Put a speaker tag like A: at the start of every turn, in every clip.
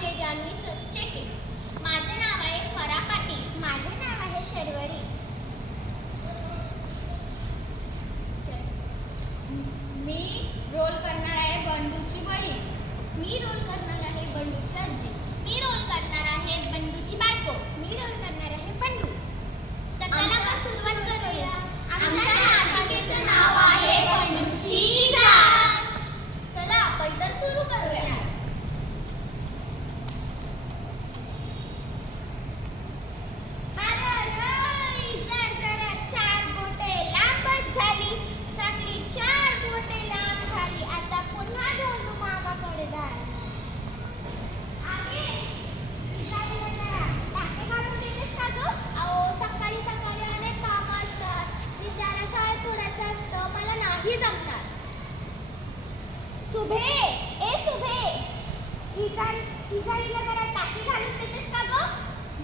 A: Checking माझे नाव आहे स्वरा पाटील. माझे नाव आहे शर्वरी. मी रोल करणार आहे बंडूची बहीण. मी रोल करणार आहे बंडूची आजी. मी रोल करणार सुभे ए सुभे. हिसारी हिसारीला जरा टाकी घालून देतेस का ग?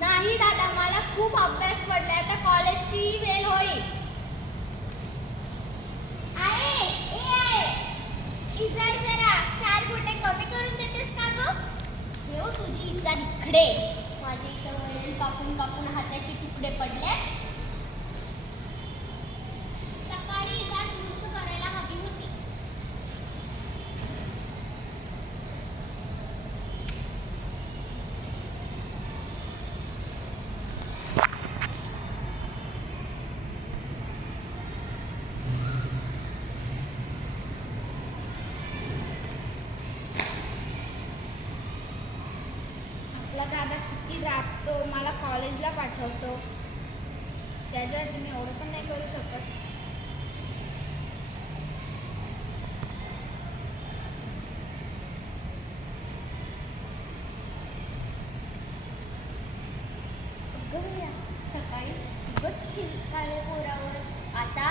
A: नाही दादा मला खूप अभ्यास पडलाय. आता कॉलेजची वेळ होईल. आहे ए आहे. इजार जरा चार बोटे कमी करून देतेस का ग? घेऊ तुझी इजार इकडे. माझे इथं वळण कापून कापून हाताचे तुकडे पडले
B: आपला दादा किती राबतो मला कॉलेजला पाठवतो. त्याच्यासाठी मी एवढं पण नाही करू शकत. सकाळीच उगच खिल्स काढले पोरावर? आता